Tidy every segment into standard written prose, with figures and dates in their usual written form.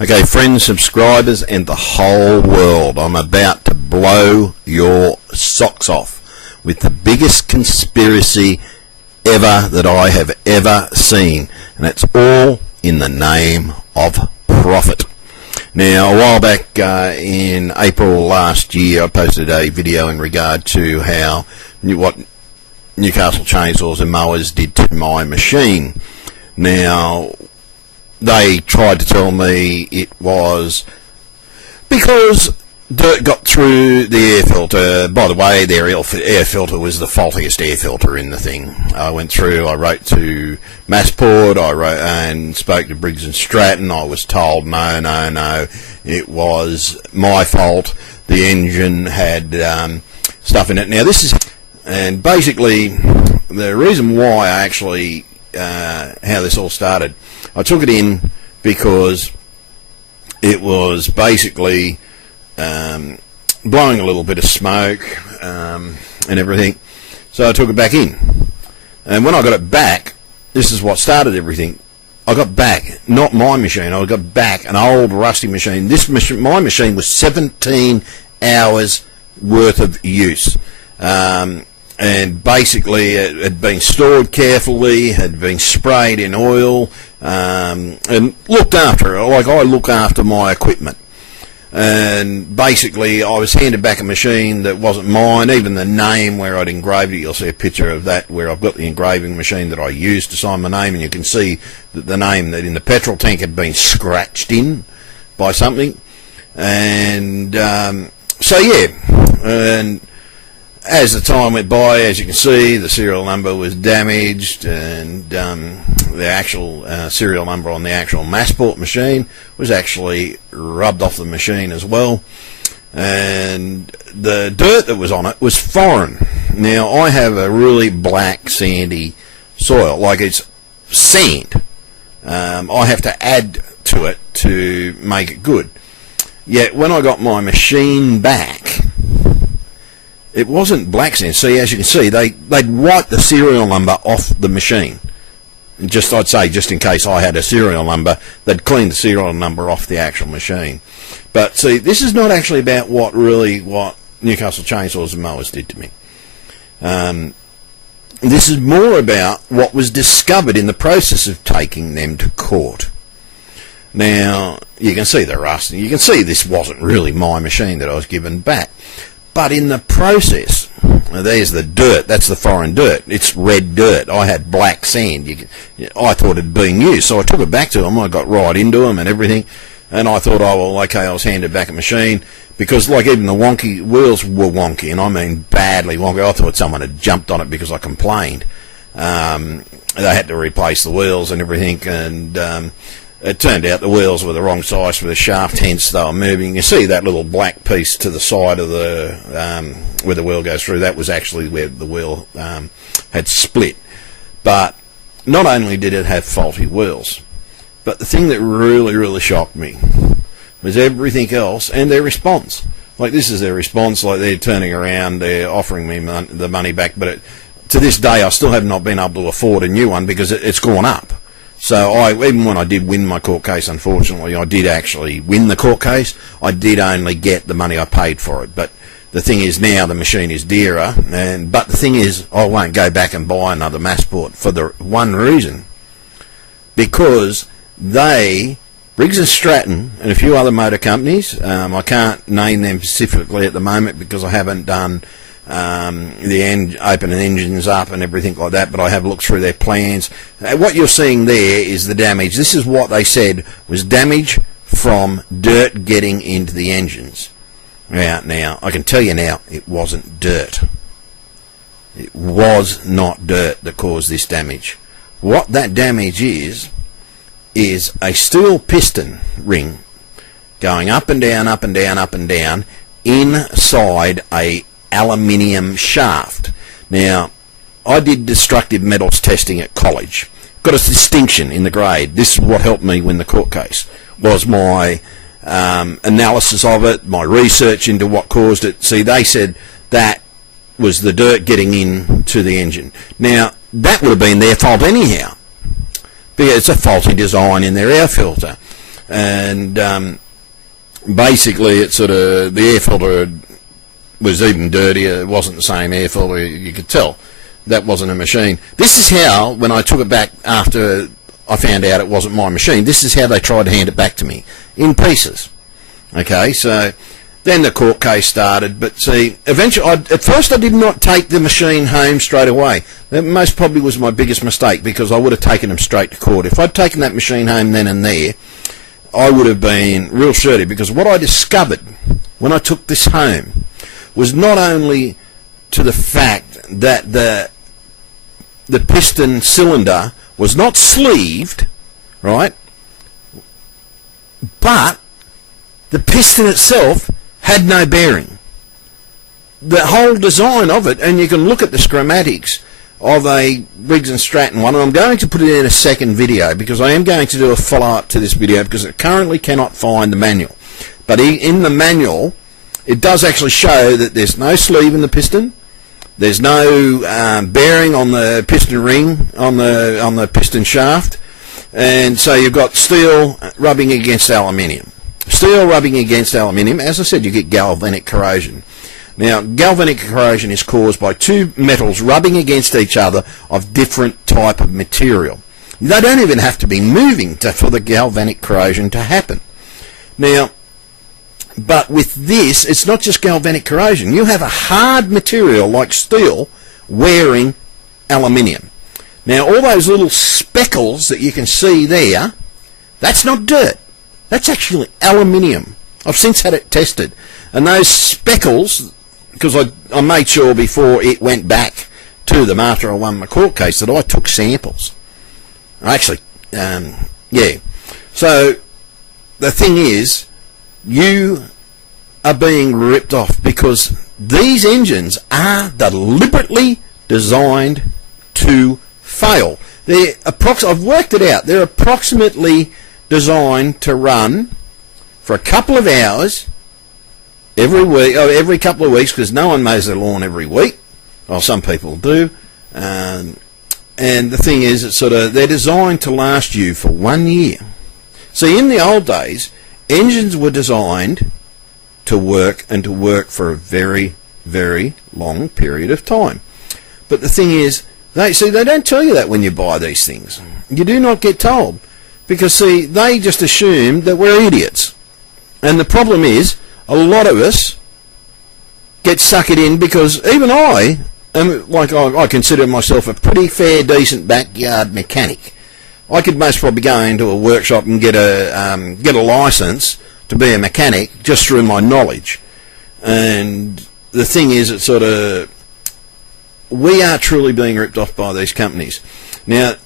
Okay, friends, subscribers, and the whole world, I'm about to blow your socks off with the biggest conspiracy ever that I have ever seen, and it's all in the name of profit. Now, a while back in April last year, I posted a video in regard to what Newcastle chainsaws and mowers did to my machine. Now, they tried to tell me it was because dirt got through the air filter. By the way, their air filter was the faultiest air filter in the thing. I went through, I wrote to Massport, I wrote and spoke to Briggs and Stratton. I was told no, it was my fault. The engine had stuff in it. Now this is, and basically the reason why I actually how this all started, I took it in because it was basically blowing a little bit of smoke and everything, so I took it back in. And when I got it back, this is what started everything. I got back, not my machine, I got back an old rusty machine. My machine was 17 hours worth of use. And basically it had been stored carefully, had been sprayed in oil, and looked after, like I look after my equipment. And basically I was handed back a machine that wasn't mine. Even the name where I'd engraved it, you'll see a picture of that where I've got the engraving machine that I used to sign my name, and you can see that the name that in the petrol tank had been scratched in by something. And so yeah, and as the time went by, as you can see, the serial number was damaged, and the actual serial number on the actual Massport machine was actually rubbed off the machine as well. And the dirt that was on it was foreign. Now, I have a really black, sandy soil, like it's sand. I have to add to it to make it good. Yet, when I got my machine back, it wasn't black sand. See, as you can see, they'd wiped the serial number off the machine. Just, I'd say, just in case I had a serial number, they'd cleaned the serial number off the actual machine. But see, this is not actually about what Newcastle chainsaws and mowers did to me. This is more about what was discovered in the process of taking them to court. Now, you can see the rust. You can see this wasn't really my machine that I was given back. But in the process, there's the dirt. That's the foreign dirt. It's red dirt. I had black sand. I thought it had been used, so I took it back to them. I got right into them and everything, and I thought, oh well, okay, I was handed back a machine, because like even the wonky wheels were wonky, and I mean badly wonky. I thought someone had jumped on it because I complained. They had to replace the wheels and everything, and it turned out the wheels were the wrong size for the shaft, hence they were moving. You see that little black piece to the side of the where the wheel goes through, that was actually where the wheel had split. But not only did it have faulty wheels, but the thing that really shocked me was everything else and their response. Like, this is their response, like they're turning around, they're offering me the money back, but to this day I still have not been able to afford a new one because it's gone up. So even when I did win my court case, unfortunately, I did actually win the court case. I did only get the money I paid for it. But the thing is, now the machine is dearer. But the thing is, I won't go back and buy another Massport for the one reason. Because Briggs and Stratton and a few other motor companies, I can't name them specifically at the moment because I haven't done opening engines up and everything like that, but I have looked through their plans. What you're seeing there is the damage. This is what they said was damage from dirt getting into the engines. Now, I can tell you now, it wasn't dirt. It was not dirt that caused this damage. What that damage is a steel piston ring going up and down, up and down, up and down inside a aluminium shaft. Now, I did destructive metals testing at college. Got a distinction in the grade. This is what helped me win the court case, was my analysis of it, my research into what caused it. See, they said that was the dirt getting into the engine. Now, that would have been their fault anyhow, because it's a faulty design in their air filter. and basically it sort of, the air filter was even dirtier. It wasn't the same air filter. You could tell that wasn't a machine. This is how, when I took it back after I found out it wasn't my machine, this is how they tried to hand it back to me, in pieces. Okay, so then the court case started, but see, eventually, at first I did not take the machine home straight away. That most probably was my biggest mistake, because I would have taken them straight to court. If I'd taken that machine home then and there, I would have been real shirty, because what I discovered when I took this home was not only to the fact that the piston cylinder was not sleeved, right, but the piston itself had no bearing. The whole design of it, and you can look at the schematics of a Briggs & Stratton one, and I'm going to put it in a second video, because I am going to do a follow-up to this video, because I currently cannot find the manual. But in the manual, it does actually show that there's no sleeve in the piston, there's no bearing on the piston ring, on the piston shaft, and so you've got steel rubbing against aluminium. Steel rubbing against aluminium, as I said, you get galvanic corrosion. Now, galvanic corrosion is caused by two metals rubbing against each other of different type of material. They don't even have to be moving for the galvanic corrosion to happen. Now, but with this, it's not just galvanic corrosion. You have a hard material like steel wearing aluminium. Now, all those little speckles that you can see there, that's not dirt. That's actually aluminium. I've since had it tested. And those speckles, because I made sure before it went back to them after I won my court case that I took samples. Actually, yeah. So, the thing is, you are being ripped off, because these engines are deliberately designed to fail. I've worked it out. They're approximately designed to run for a couple of hours every week, or every couple of weeks, because no one mows their lawn every week. Well, some people do. And the thing is, it's they're designed to last you for 1 year. See, in the old days, engines were designed to work, and to work for a very, very long period of time. But the thing is, they don't tell you that when you buy these things. You do not get told. Because, see, they just assume that we're idiots. And the problem is, a lot of us get suckered in, because even I am, like, I consider myself a pretty fair, decent backyard mechanic. I could most probably go into a workshop and get a license to be a mechanic just through my knowledge. And the thing is, it's we are truly being ripped off by these companies. Now,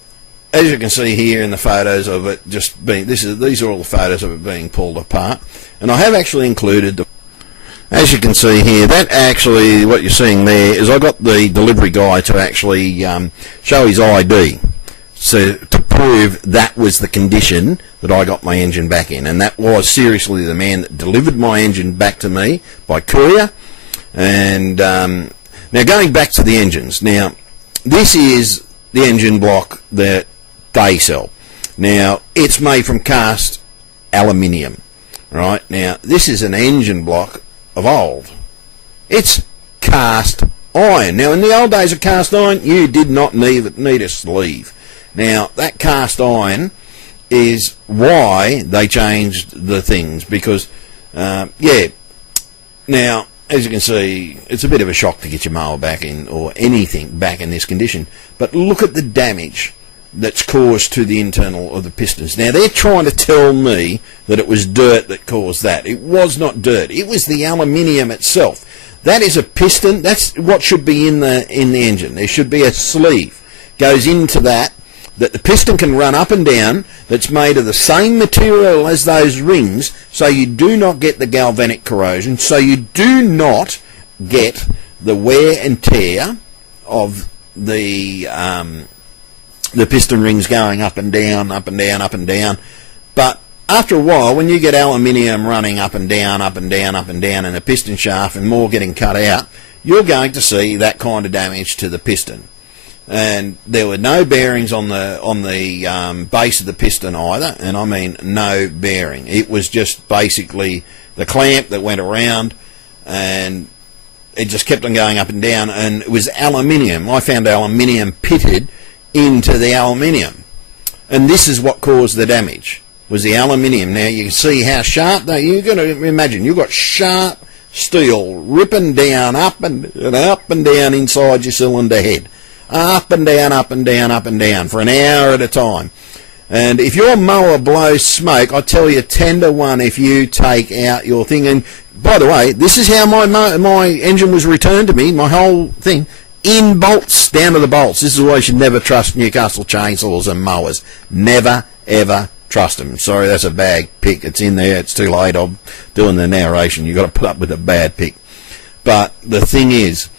as you can see here in the photos of it just being, these are all the photos of it being pulled apart, and I have actually included as you can see here, that actually, what you're seeing there is I got the delivery guy to actually show his ID, so to prove that was the condition that I got my engine back in, and that was seriously the man that delivered my engine back to me by courier. And now going back to the engines, now this is the engine block that they sell. Now it's made from cast aluminium, right? Now this is an engine block of old. It's cast iron. Now in the old days of cast iron, you did not need a sleeve. Now that cast iron is why they changed the things, because yeah, now as you can see, it's a bit of a shock to get your mower back in, or anything back in this condition, but look at the damage that's caused to the internal of the pistons. Now they're trying to tell me that it was dirt that caused that. It was not dirt. It was the aluminium itself. That is a piston. That's what should be in the engine. There should be a sleeve goes into that the piston can run up and down, that's made of the same material as those rings, so you do not get the galvanic corrosion, so you do not get the wear and tear of the piston rings going up and down, up and down, up and down. But after a while, when you get aluminium running up and down, up and down, up and down in a piston shaft and more getting cut out, you're going to see that kind of damage to the piston. and there were no bearings on the base of the piston either, and I mean no bearing. It was just basically the clamp that went around, and it just kept on going up and down, and it was aluminium. I found aluminium pitted into the aluminium, and this is what caused the damage, was the aluminium. Now you can see how sharp, you've got to imagine, you've got sharp steel ripping down up and down inside your cylinder head, up and down, up and down, up and down for an hour at a time. And if your mower blows smoke, I tell you 10 to 1 if you take out your thing. And by the way, this is how my engine was returned to me, my whole thing, in bolts, down to the bolts. This is why you should never trust Newcastle chainsaws and mowers. Never, ever trust them. Sorry, that's a bad pick. It's in there. It's too late. I'm doing the narration. You've got to put up with a bad pick. But the thing is,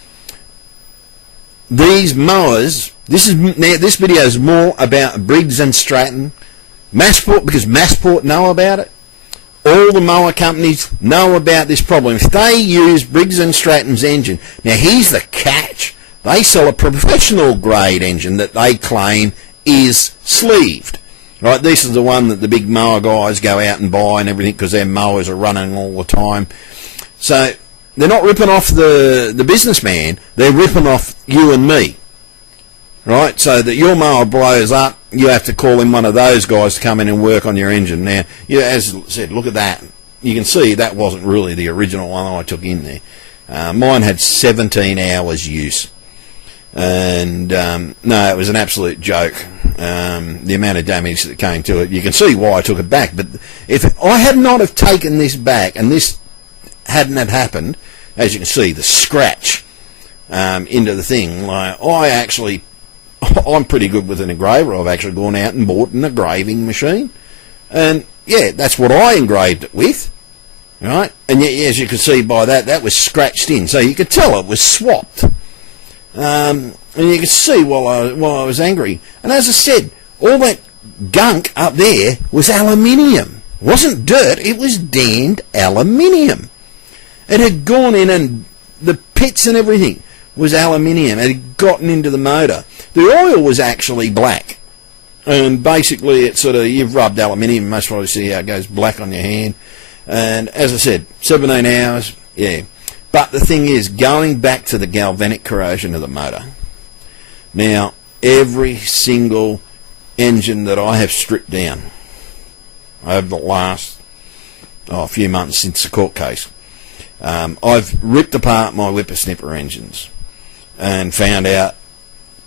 these mowers, this video is more about Briggs and Stratton, Massport, because Massport know about it. All the mower companies know about this problem. If they use Briggs and Stratton's engine, now here's the catch. They sell a professional grade engine that they claim is sleeved. Right, this is the one that the big mower guys go out and buy and everything because their mowers are running all the time. So they're not ripping off the businessman, they're ripping off you and me. Right, so that your mower blows up, you have to call in one of those guys to come in and work on your engine. Now, as I said, look at that. You can see that wasn't really the original one I took in there. Mine had 17 hours use. And no, it was an absolute joke. The amount of damage that came to it. You can see why I took it back. But if I had not have taken this back and this hadn't had happened, as you can see, the scratch into the thing, like I'm pretty good with an engraver. I've actually gone out and bought an engraving machine, and yeah, that's what I engraved it with, right? And yet, as you can see by that was scratched in, so you could tell it was swapped. And you could see while I was angry. And as I said, all that gunk up there was aluminium. It wasn't dirt, it was damned aluminium. It had gone in, and the pits and everything was aluminium. It had gotten into the motor. The oil was actually black. And basically it sort of, you've rubbed aluminium, most probably see how it goes black on your hand. And as I said, 17 hours, yeah. But the thing is, going back to the galvanic corrosion of the motor. Now, every single engine that I have stripped down over the last few months since the court case, I've ripped apart my whippersnipper engines and found out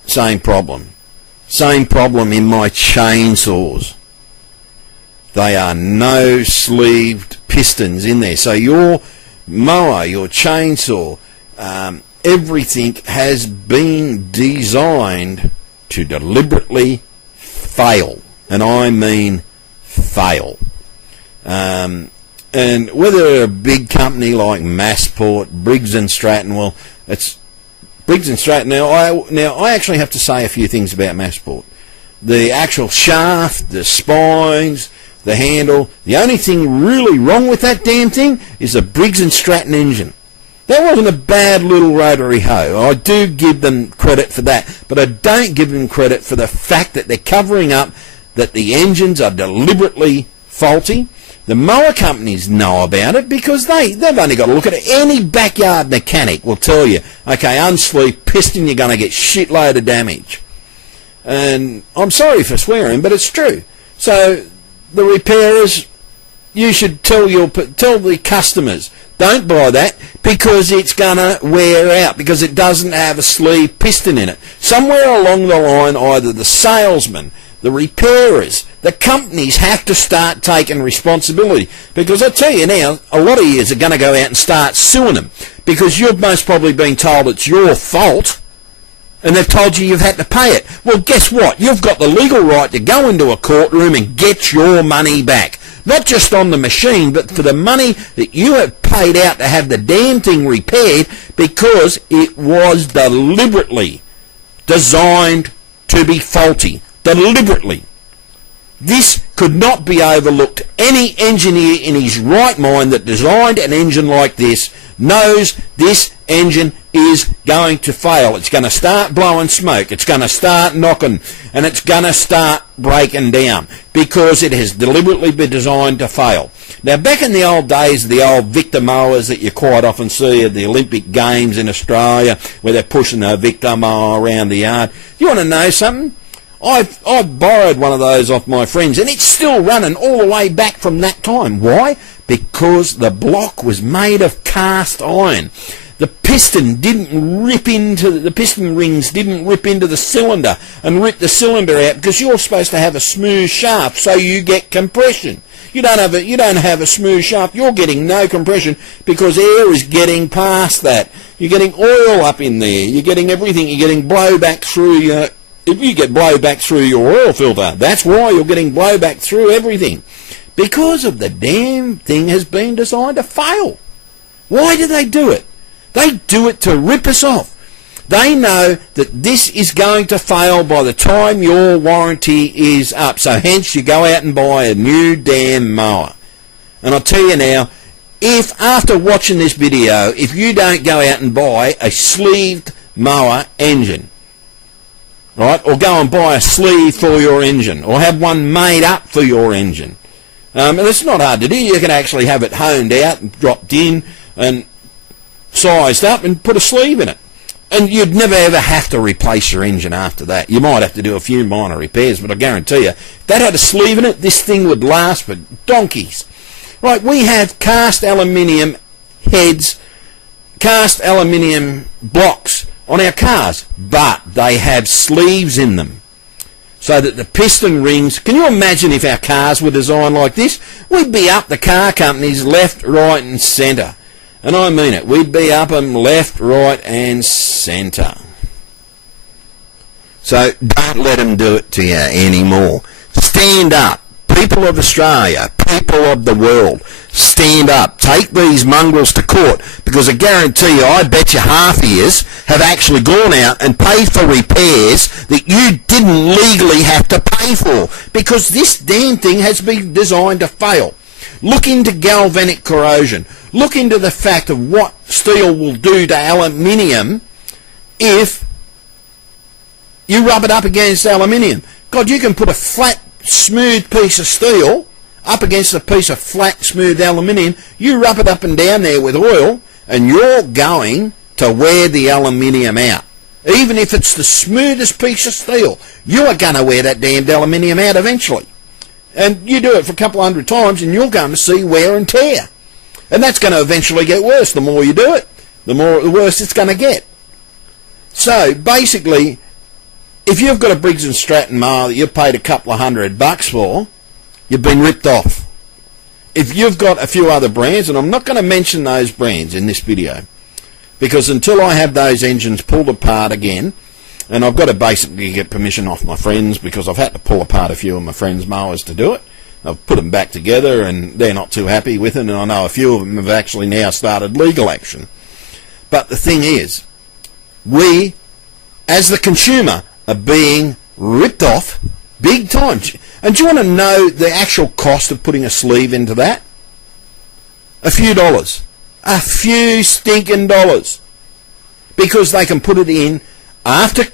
same problem. Same problem in my chainsaws. They are no sleeved pistons in there. So your mower, your chainsaw, everything has been designed to deliberately fail. And I mean fail. And whether a big company like Massport, Briggs and Stratton, well, it's Briggs and Stratton. Now I actually have to say a few things about Massport. The actual shaft, the spines, the handle, the only thing really wrong with that damn thing is a Briggs and Stratton engine. That wasn't a bad little rotary hoe. I do give them credit for that, but I don't give them credit for the fact that they're covering up that the engines are deliberately faulty. The mower companies know about it because they've only got to look at it. Any backyard mechanic will tell you, okay, unsleeved piston, you're going to get shitload of damage. And I'm sorry for swearing, but it's true. So the repairers, you should tell the customers, don't buy that because it's going to wear out, because it doesn't have a sleeve piston in it. Somewhere along the line, either the salesman, the repairers, the companies have to start taking responsibility, because I tell you now, a lot of you are going to go out and start suing them because you've most probably been told it's your fault and they've told you you've had to pay it. Well, guess what? You've got the legal right to go into a courtroom and get your money back. Not just on the machine, but for the money that you have paid out to have the damn thing repaired, because it was deliberately designed to be faulty. Deliberately. This could not be overlooked. Any engineer in his right mind that designed an engine like this knows this engine is going to fail. It's going to start blowing smoke. It's going to start knocking, and it's going to start breaking down because it has deliberately been designed to fail. Now, back in the old days, the old Victor mowers that you quite often see at the Olympic Games in Australia, where they're pushing a Victor mower around the yard. You want to know something? I've borrowed one of those off my friends, and it's still running all the way back from that time. Why? Because the block was made of cast iron. The piston rings didn't rip into the cylinder and rip the cylinder out, because you're supposed to have a smooth shaft so you get compression. You don't have a smooth shaft. You're getting no compression because air is getting past that. You're getting oil up in there. You're getting everything. You're getting blowback through your. If you get blowback through your oil filter, that's why you're getting blowback through everything. Because of the damn thing has been designed to fail. Why do they do it? They do it to rip us off. They know that this is going to fail by the time your warranty is up. So hence you go out and buy a new damn mower. And I'll tell you now, if after watching this video, if you don't go out and buy a sleeved mower engine, right, or go and buy a sleeve for your engine, or have one made up for your engine, and it's not hard to do. You can actually have it honed out and dropped in and sized up and put a sleeve in it. And you'd never ever have to replace your engine after that. You might have to do a few minor repairs, but I guarantee you, if that had a sleeve in it, this thing would last for donkeys. Right, we have cast aluminium heads, cast aluminium blocks on our cars, but they have sleeves in them so that the piston rings. Can you imagine if our cars were designed like this? We'd be up the car companies left, right and centre. And I mean it. We'd be up them left, right and centre. So don't let them do it to you anymore. Stand up. People of Australia, people of the world, stand up. Take these mongrels to court, because I guarantee you, I bet you half ears have actually gone out and paid for repairs that you didn't legally have to pay for, because this damn thing has been designed to fail. Look into galvanic corrosion. Look into the fact of what steel will do to aluminium if you rub it up against aluminium. God, you can put a flat, smooth piece of steel up against a piece of flat, smooth aluminium. You rub it up and down there with oil, and you're going to wear the aluminium out. Even if it's the smoothest piece of steel, you are going to wear that damned aluminium out eventually. And you do it for a couple of hundred times, and you're going to see wear and tear. And that's going to eventually get worse. The more you do it, the worse it's going to get. So basically, if you've got a Briggs & Stratton mower that you've paid a couple of $100 for, you've been ripped off. If you've got a few other brands, and I'm not going to mention those brands in this video, because until I have those engines pulled apart again, and I've got to basically get permission off my friends, because I've had to pull apart a few of my friends' mowers to do it. I've put them back together, and they're not too happy with it, and I know a few of them have actually now started legal action. But the thing is, we, as the consumer, are being ripped off big time. And do you want to know the actual cost of putting a sleeve into that? A few dollars. A few stinking dollars. Because they can put it in after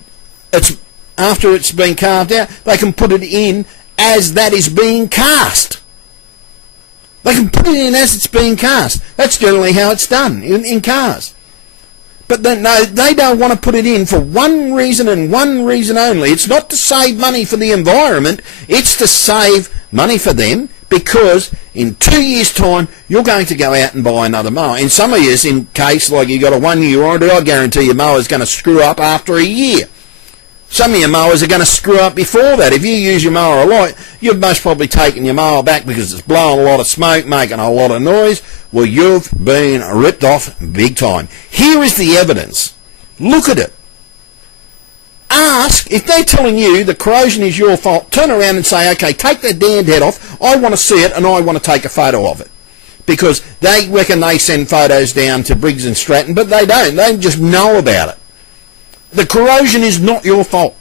it's been carved out. They can put it in as that is being cast. They can put it in as it's being cast. That's generally how it's done in cars. But no, they don't want to put it in for one reason and one reason only. It's not to save money for the environment. It's to save money for them, because in 2 years' time, you're going to go out and buy another mower. In some of yours, in case like you got a 1 year warranty, I guarantee your mower's going to screw up after a year. Some of your mowers are going to screw up before that. If you use your mower a lot, you've most probably taken your mower back because it's blowing a lot of smoke, making a lot of noise. Well, you've been ripped off big time. Here is the evidence. Look at it. Ask, if they're telling you the corrosion is your fault, turn around and say, okay, take that damned head off. I want to see it, and I want to take a photo of it. Because they reckon they send photos down to Briggs & Stratton, but they don't. They just know about it. The corrosion is not your fault.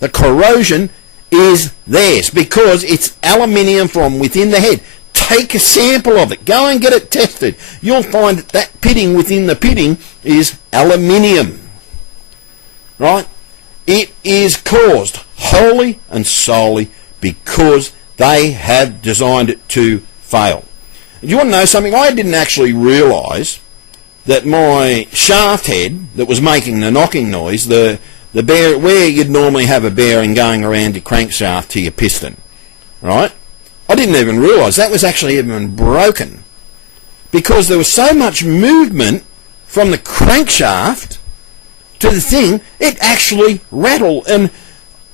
The corrosion is theirs because it's aluminium from within the head. Take a sample of it. Go and get it tested. You'll find that that pitting within the pitting is aluminium. Right? It is caused wholly and solely because they have designed it to fail. Do you want to know something? I didn't actually realise that my shaft head that was making the knocking noise, the bear where you'd normally have a bearing going around your crankshaft to your piston, right? I didn't even realise that was actually even broken because there was so much movement from the crankshaft to the thing, it actually rattled. And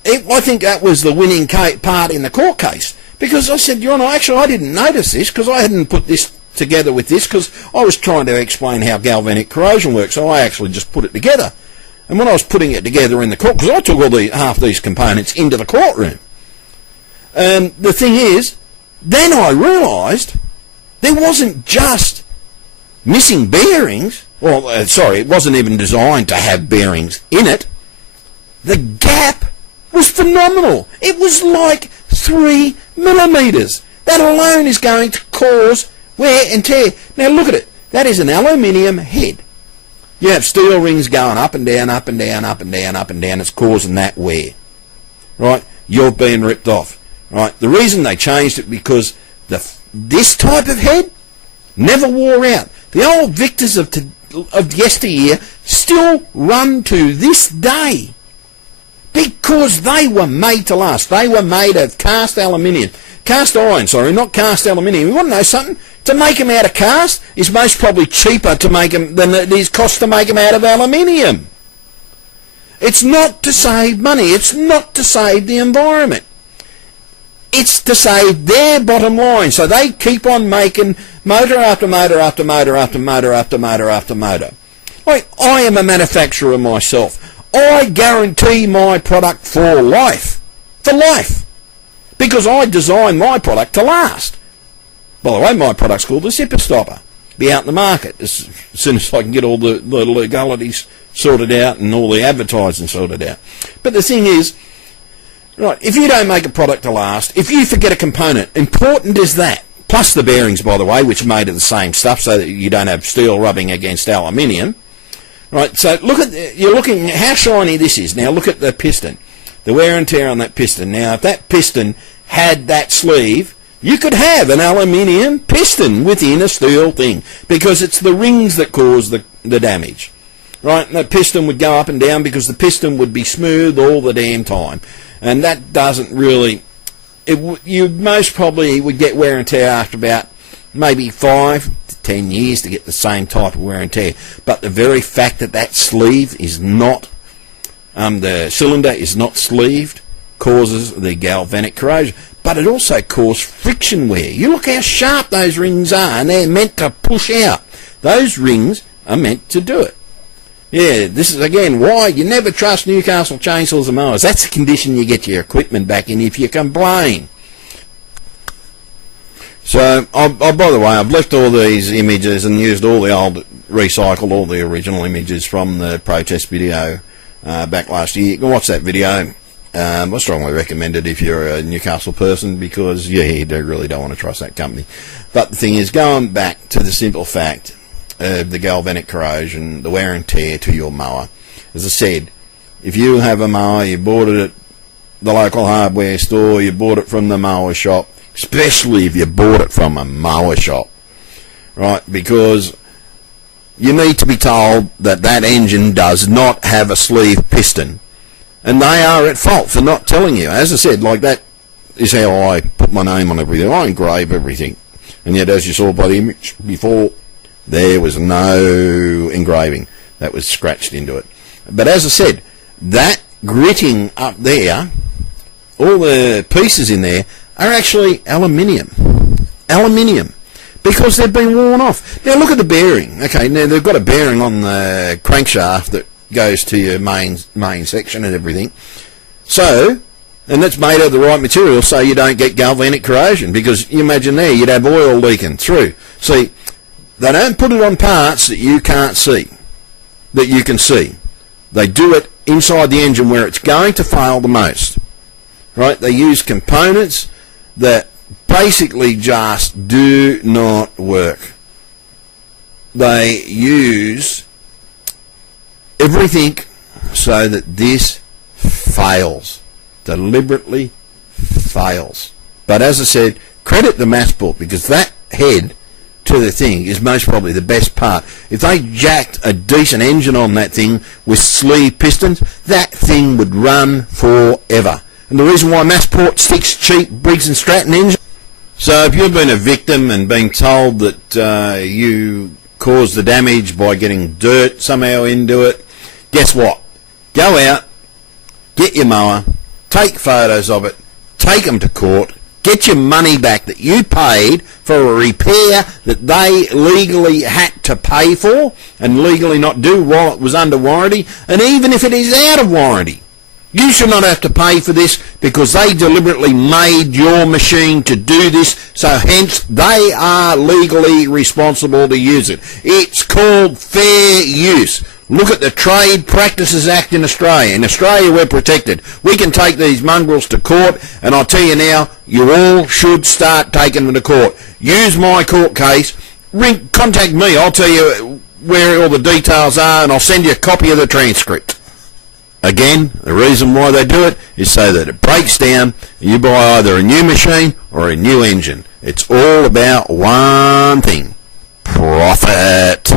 I think that was the winning part in the court case because I said, Your Honour, actually I didn't notice this because I hadn't put this together with this because I was trying to explain how galvanic corrosion works, so I actually just put it together. And when I was putting it together in the court, because I took all half these components into the courtroom, and the thing is, then I realised there wasn't just missing bearings, well, sorry, it wasn't even designed to have bearings in it. The gap was phenomenal. It was like 3 millimetres. That alone is going to cause wear and tear. Now look at it. That is an aluminium head. You have steel rings going up and down, up and down, up and down, up and down. It's causing that wear. Right? You're being ripped off. Right? The reason they changed it because this type of head never wore out. The old Victors of yesteryear still run to this day because they were made to last. They were made of cast aluminium. Cast iron, sorry, not cast aluminium. You want to know something? To make them out of cast is most probably cheaper to make them than it is cost to make them out of aluminium. It's not to save money. It's not to save the environment. It's to save their bottom line. So they keep on making motor after motor after motor after motor after motor after motor. Like, I am a manufacturer myself. I guarantee my product for life. For life. Because I designed my product to last. By the way, my product's called the Zipper Stopper. Be out in the market as soon as I can get all the legalities sorted out and all the advertising sorted out. But the thing is, right, if you don't make a product to last, if you forget a component, important is that. Plus the bearings, by the way, which are made of the same stuff so that you don't have steel rubbing against aluminium. Right, so look at, you're looking how shiny this is. Now look at the piston. The wear and tear on that piston. Now if that piston had that sleeve, you could have an aluminium piston within a steel thing because it's the rings that cause the damage. Right, and that piston would go up and down because the piston would be smooth all the damn time. And that doesn't really, you most probably would get wear and tear after about maybe 5 to 10 years to get the same type of wear and tear. But the very fact that that sleeve is not, the cylinder is not sleeved, causes the galvanic corrosion. But it also causes friction wear. You look how sharp those rings are, and they're meant to push out. Those rings are meant to do it. Yeah, this is again why you never trust Newcastle chainsaws and mowers. That's the condition you get your equipment back in if you complain. So, by the way, I've left all these images and used all the old, recycled all the original images from the protest video back last year. You can watch that video. I strongly recommend it if you're a Newcastle person because, yeah, you really don't want to trust that company. But the thing is, going back to the simple fact of the galvanic corrosion, the wear and tear to your mower. As I said, if you have a mower, you bought it at the local hardware store, you bought it from the mower shop, especially if you bought it from a mower shop, right? Because you need to be told that that engine does not have a sleeve piston. And they are at fault for not telling you. As I said, like that is how I put my name on everything. I engrave everything. And yet, as you saw by the image before, there was no engraving. That was scratched into it. But as I said, that gritting up there, all the pieces in there, are actually aluminium. Aluminium. Because they've been worn off. Now look at the bearing. Okay, now they've got a bearing on the crankshaft that goes to your main section and everything. So, and that's made of the right material so you don't get galvanic corrosion, because you imagine there you'd have oil leaking through. See, they don't put it on parts that you can't see, that you can see. They do it inside the engine where it's going to fail the most. right? They use components that basically just do not work. They use everything so that this fails, deliberately fails. But as I said, credit the mass book, because that head to the thing is most probably the best part. If they jacked a decent engine on that thing with sleeve pistons, that thing would run forever. And the reason why Massport sticks cheap Briggs and Stratton engine. So if you've been a victim and been told that you caused the damage by getting dirt somehow into it, guess what? Go out, get your mower, take photos of it, take them to court, get your money back that you paid for a repair that they legally had to pay for and legally not do while it was under warranty. And even if it is out of warranty, you should not have to pay for this, because they deliberately made your machine to do this, so hence they are legally responsible to use it. It's called fair use. Look at the Trade Practices Act in Australia. In Australia, we're protected. We can take these mongrels to court, and I'll tell you now, you all should start taking them to court. Use my court case. Contact me. I'll tell you where all the details are, and I'll send you a copy of the transcript. Again, the reason why they do it is so that it breaks down, and you buy either a new machine or a new engine. It's all about one thing: profit.